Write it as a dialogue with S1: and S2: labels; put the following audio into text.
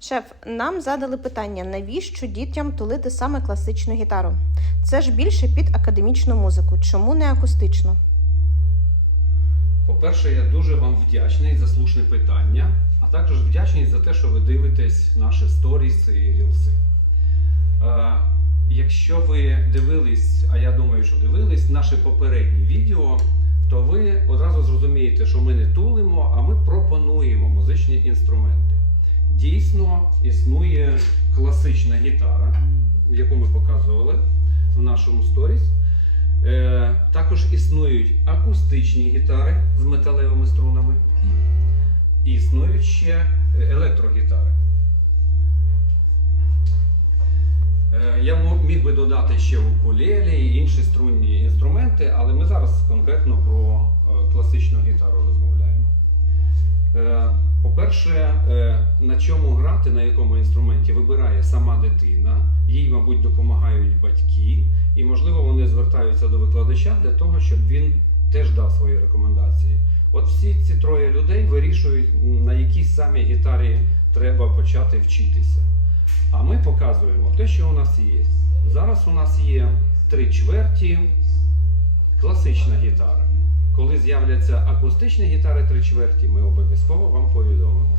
S1: Шеф, нам задали питання, навіщо дітям тулити саме класичну гітару? Це ж більше під академічну музику. Чому не акустичну?
S2: По-перше, я дуже вам вдячний за слушне питання, а також вдячний за те, що ви дивитесь наші сторіси і рілси. Е, якщо ви дивились, а я думаю, що дивились наші попередні відео, то ви одразу зрозумієте, що ми не тулимо, а ми пропонуємо музичні інструменти. Дійсно існує класична гітара, яку ми показували в нашому сторіс. Е, також існують акустичні гітари з металевими струнами. І існують ще електрогітари. Е, Я міг би додати ще укулелі і інші струнні інструменти, але ми зараз конкретно про е, класичну гітару розмовляємо. Е, По-перше, е, на чому грати, на якому інструменті вибирає сама дитина, їй, мабуть, допомагають батьки, і, можливо, вони звертаються до викладача для того, щоб він теж дав свої рекомендації. От всі ці троє людей вирішують, на якій самій гітарі треба почати вчитися. А ми показуємо те, що у нас є. Зараз у нас є три чверті класична гітара. Коли з'являться акустичні гітари три чверті, ми обов'язково вам повідомимо.